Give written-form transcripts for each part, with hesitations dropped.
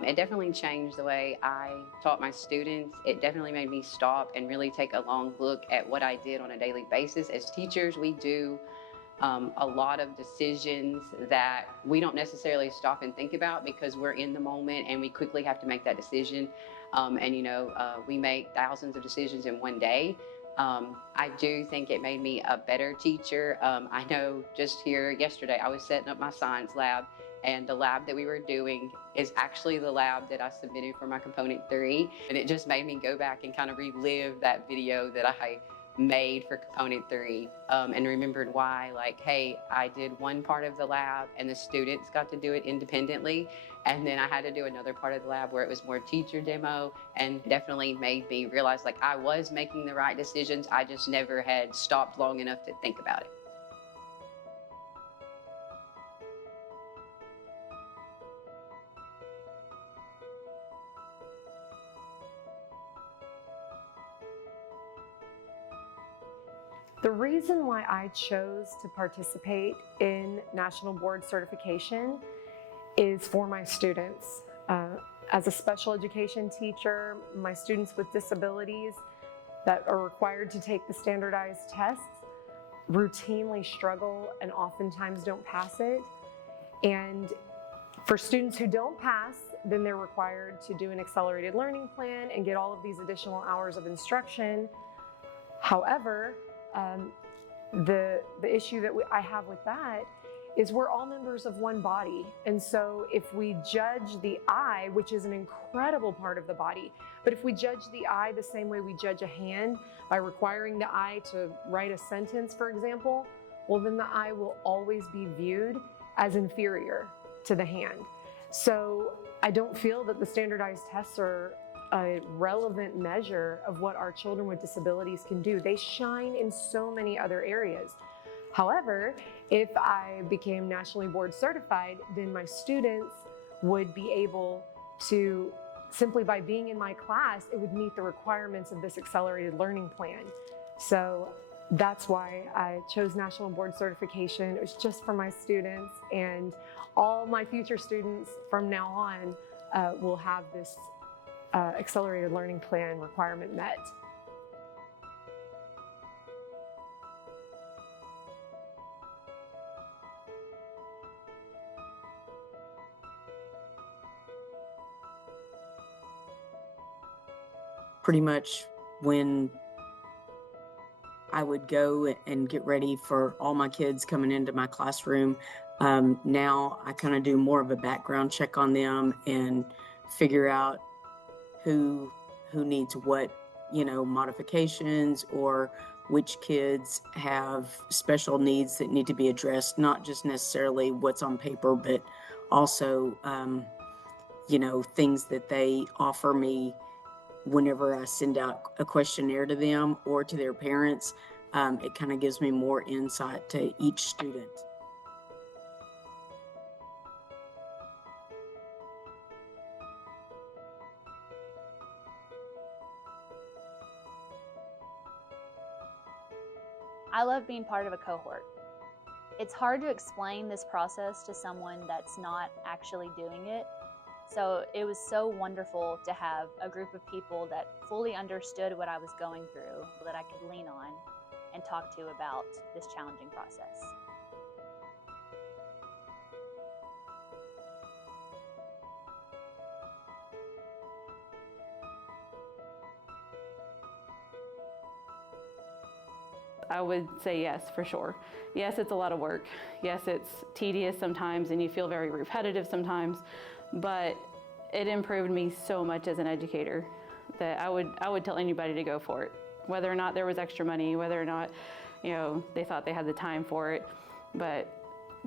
It definitely changed the way I taught my students. It definitely made me stop and really take a long look at what I did on a daily basis. As teachers, we do a lot of decisions that we don't necessarily stop and think about because we're in the moment and we quickly have to make that decision. We make thousands of decisions in one day. I do think it made me a better teacher. I know just here yesterday, I was setting up my science lab, and the lab that we were doing is actually the lab that I submitted for my component 3. And it just made me go back and kind of relive that video that I made for component 3, and remembered why, like, hey, I did one part of the lab and the students got to do it independently, and then I had to do another part of the lab where it was more teacher demo, and definitely made me realize like I was making the right decisions. I just never had stopped long enough to think about it. The reason why I chose to participate in National Board Certification is for my students. As a special education teacher, my students with disabilities that are required to take the standardized tests routinely struggle and oftentimes don't pass it. And for students who don't pass, then they're required to do an accelerated learning plan and get all of these additional hours of instruction. However, the issue that I have with that is we're all members of one body. And so if we judge the eye, which is an incredible part of the body, but if we judge the eye the same way we judge a hand by requiring the eye to write a sentence, for example, well, then the eye will always be viewed as inferior to the hand. So I don't feel that the standardized tests are a relevant measure of what our children with disabilities can do. They shine in so many other areas. However, if I became nationally board certified, then my students would be able to, simply by being in my class, it would meet the requirements of this accelerated learning plan. So that's why I chose national board certification. It was just for my students, and all my future students from now on will have this accelerated learning plan requirement met. Pretty much when I would go and get ready for all my kids coming into my classroom, now I kind of do more of a background check on them and figure out who needs what, modifications, or which kids have special needs that need to be addressed, not just necessarily what's on paper, but also, things that they offer me whenever I send out a questionnaire to them or to their parents. It kind of gives me more insight to each student. I love being part of a cohort. It's hard to explain this process to someone that's not actually doing it. So it was so wonderful to have a group of people that fully understood what I was going through, that I could lean on and talk to about this challenging process. I would say yes, for sure. Yes, it's a lot of work. Yes, it's tedious sometimes and you feel very repetitive sometimes, but it improved me so much as an educator that I would tell anybody to go for it. Whether or not there was extra money, whether or not, they thought they had the time for it, but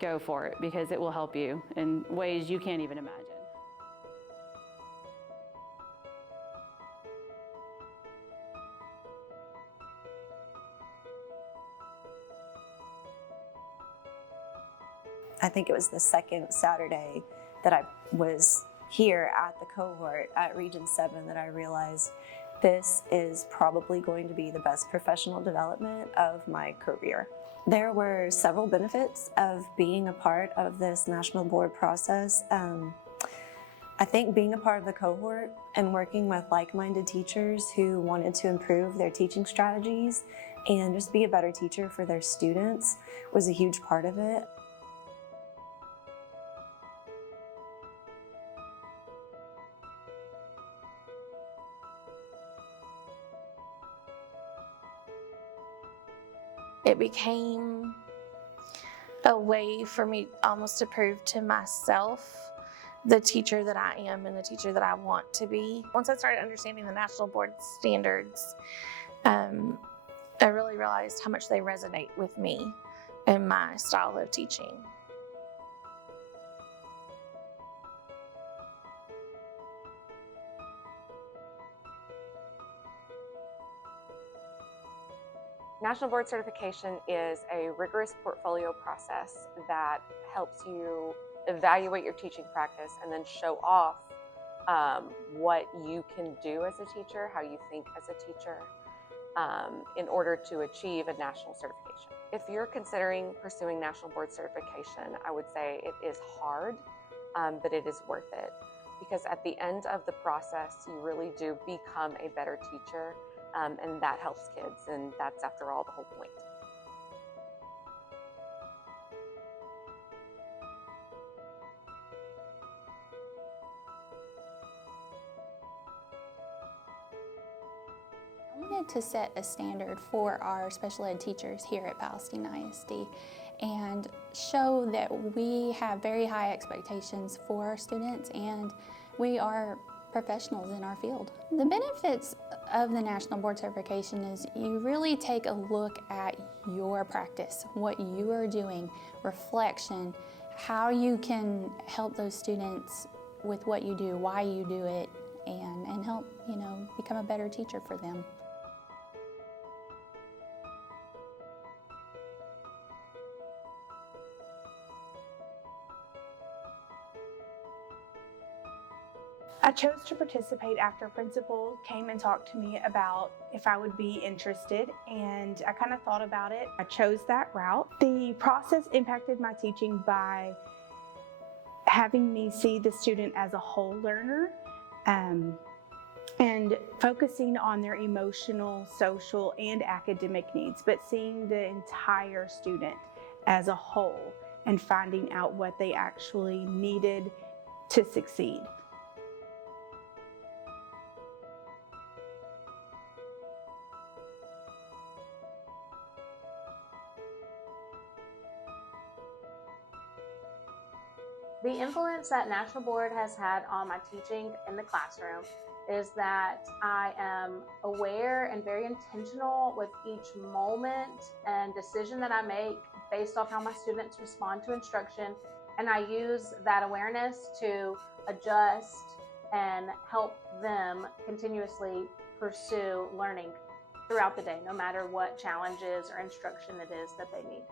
go for it because it will help you in ways you can't even imagine. I think it was the second Saturday that I was here at the cohort at Region 7 that I realized this is probably going to be the best professional development of my career. There were several benefits of being a part of this national board process. I think being a part of the cohort and working with like-minded teachers who wanted to improve their teaching strategies and just be a better teacher for their students was a huge part of it. It became a way for me almost to prove to myself the teacher that I am and the teacher that I want to be. Once I started understanding the national board standards, I really realized how much they resonate with me and my style of teaching. National Board Certification is a rigorous portfolio process that helps you evaluate your teaching practice and then show off what you can do as a teacher, how you think as a teacher, in order to achieve a national certification. If you're considering pursuing National Board Certification, I would say it is hard, but it is worth it. Because at the end of the process, you really do become a better teacher. And that helps kids, and that's, after all, the whole point. I wanted to set a standard for our special ed teachers here at Palestine ISD and show that we have very high expectations for our students and we are professionals in our field. The benefits of the National Board Certification is you really take a look at your practice, what you are doing, reflection, how you can help those students with what you do, why you do it, and help, become a better teacher for them. I chose to participate after a principal came and talked to me about if I would be interested, and I kind of thought about it. I chose that route. The process impacted my teaching by having me see the student as a whole learner and focusing on their emotional, social, and academic needs, but seeing the entire student as a whole and finding out what they actually needed to succeed. The influence that National Board has had on my teaching in the classroom is that I am aware and very intentional with each moment and decision that I make based off how my students respond to instruction. And I use that awareness to adjust and help them continuously pursue learning throughout the day, no matter what challenges or instruction it is that they need.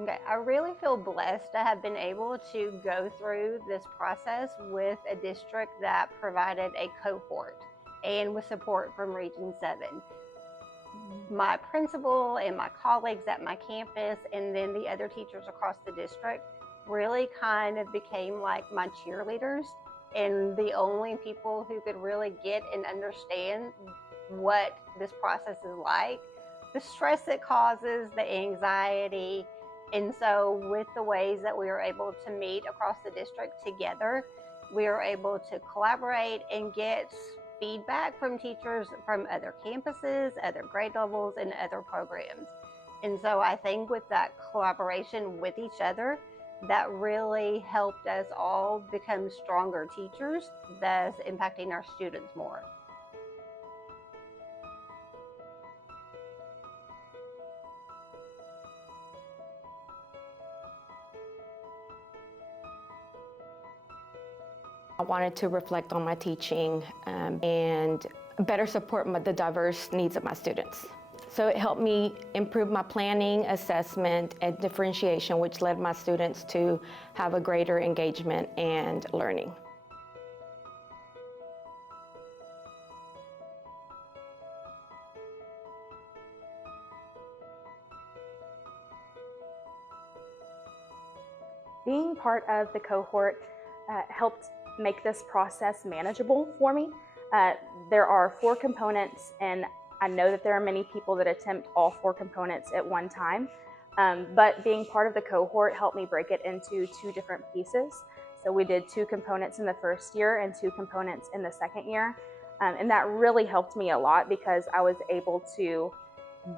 Okay, I really feel blessed to have been able to go through this process with a district that provided a cohort and with support from Region 7. My principal and my colleagues at my campus and then the other teachers across the district really kind of became like my cheerleaders and the only people who could really get and understand what this process is like, the stress it causes, the anxiety. And so with the ways that we were able to meet across the district together, we were able to collaborate and get feedback from teachers from other campuses, other grade levels, and other programs. And so I think with that collaboration with each other, that really helped us all become stronger teachers, thus impacting our students more. I wanted to reflect on my teaching and better support the diverse needs of my students. So it helped me improve my planning, assessment, and differentiation, which led my students to have a greater engagement and learning. Being part of the cohort helped make this process manageable for me. There are 4 components, and I know that there are many people that attempt all 4 components at one time, but being part of the cohort helped me break it into 2 different pieces. So we did 2 components in the first year and 2 components in the second year, and that really helped me a lot because I was able to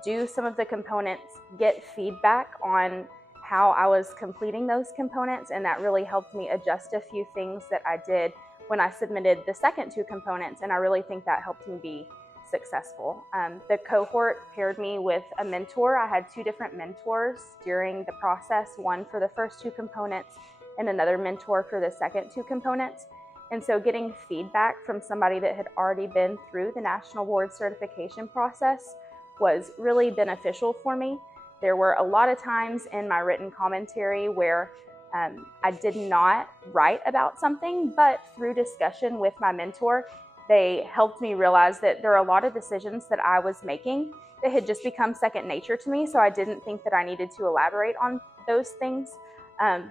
do some of the components, get feedback on how I was completing those components, and that really helped me adjust a few things that I did when I submitted the second 2 components, and I really think that helped me be successful. The cohort paired me with a mentor. I had 2 different mentors during the process, one for the first 2 components and another mentor for the second 2 components. And so getting feedback from somebody that had already been through the National Board certification process was really beneficial for me. There were a lot of times in my written commentary where I did not write about something, but through discussion with my mentor, they helped me realize that there are a lot of decisions that I was making that had just become second nature to me, so I didn't think that I needed to elaborate on those things,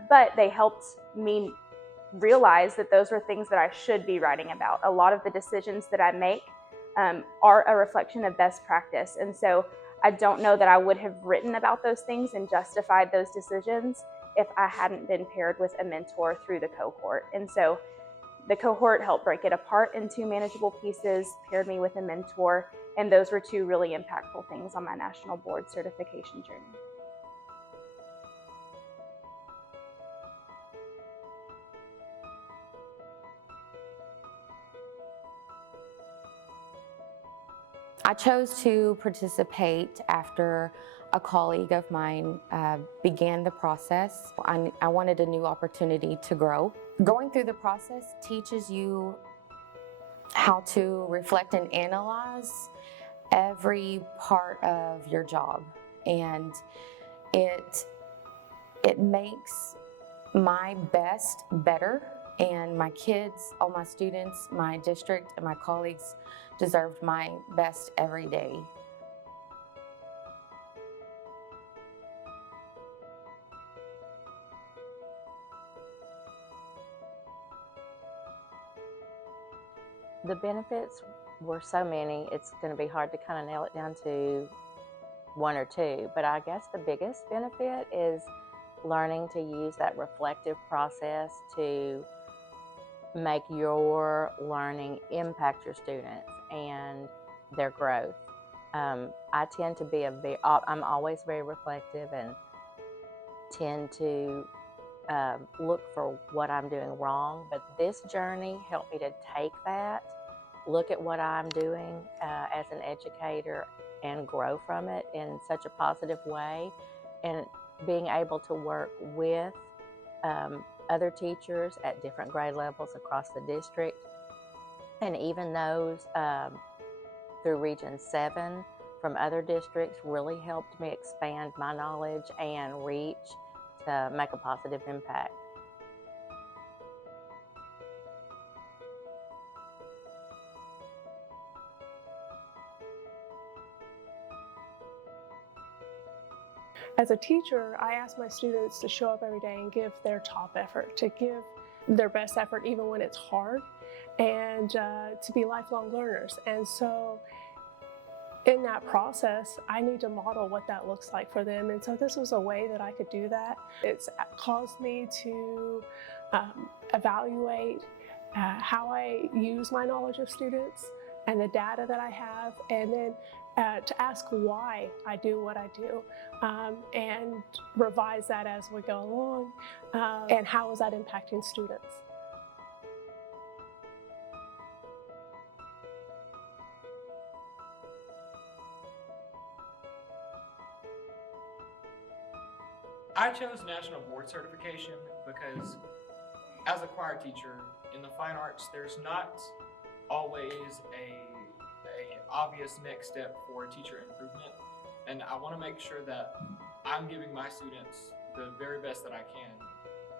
but they helped me realize that those were things that I should be writing about. A lot of the decisions that I make are a reflection of best practice, and so I don't know that I would have written about those things and justified those decisions if I hadn't been paired with a mentor through the cohort. And so the cohort helped break it apart into manageable pieces, paired me with a mentor, and those were 2 really impactful things on my National Board certification journey. I chose to participate after a colleague of mine began the process. I wanted a new opportunity to grow. Going through the process teaches you how to reflect and analyze every part of your job, and it makes my best better, and my kids, all my students, my district, and my colleagues deserved my best every day. The benefits were so many, it's going to be hard to kind of nail it down to 1 or 2, but I guess the biggest benefit is learning to use that reflective process to make your learning impact your students and their growth. I tend to be I'm always very reflective and tend to look for what I'm doing wrong, but this journey helped me to take that, look at what I'm doing as an educator and grow from it in such a positive way, and being able to work with other teachers at different grade levels across the district, and even those through Region 7 from other districts really helped me expand my knowledge and reach to make a positive impact. As a teacher, I ask my students to show up every day and give their top effort, to give their best effort even when it's hard, and to be lifelong learners. And so in that process, I need to model what that looks like for them. And so this was a way that I could do that. It's caused me to evaluate how I use my knowledge of students and the data that I have, and then to ask why I do what I do, and revise that as we go along, and how is that impacting students. I chose National Board certification because as a choir teacher in the fine arts, there's not always a obvious next step for teacher improvement, and I want to make sure that I'm giving my students the very best that I can,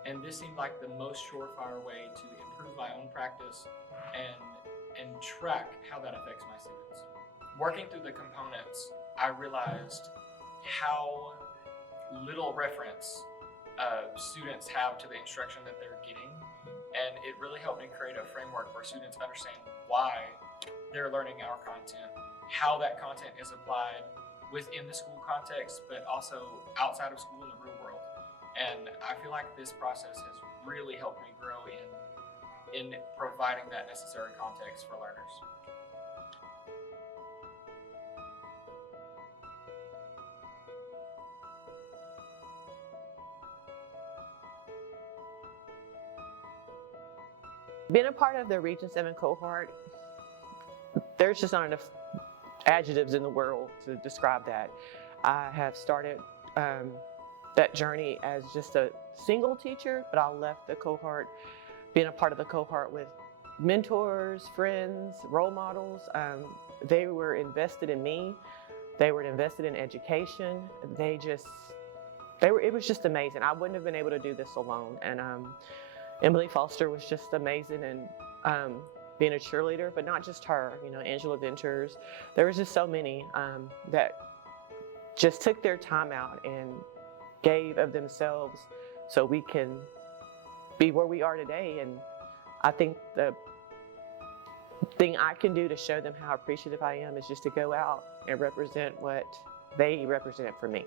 and this seemed like the most surefire way to improve my own practice and track how that affects my students. Working through the components, I realized how little reference students have to the instruction that they're getting. And it really helped me create a framework where students understand why they're learning our content, how that content is applied within the school context, but also outside of school in the real world. And I feel like this process has really helped me grow in providing that necessary context for learners. Being a part of the Region 7 cohort, there's just not enough adjectives in the world to describe that. I have started that journey as just a single teacher, but I left the cohort, being a part of the cohort with mentors, friends, role models. They were invested in me. They were invested in education. It was just amazing. I wouldn't have been able to do this alone. And Emily Foster was just amazing, and being a cheerleader, but not just her, Angela Ventures. There was just so many that just took their time out and gave of themselves so we can be where we are today. And I think the thing I can do to show them how appreciative I am is just to go out and represent what they represented for me.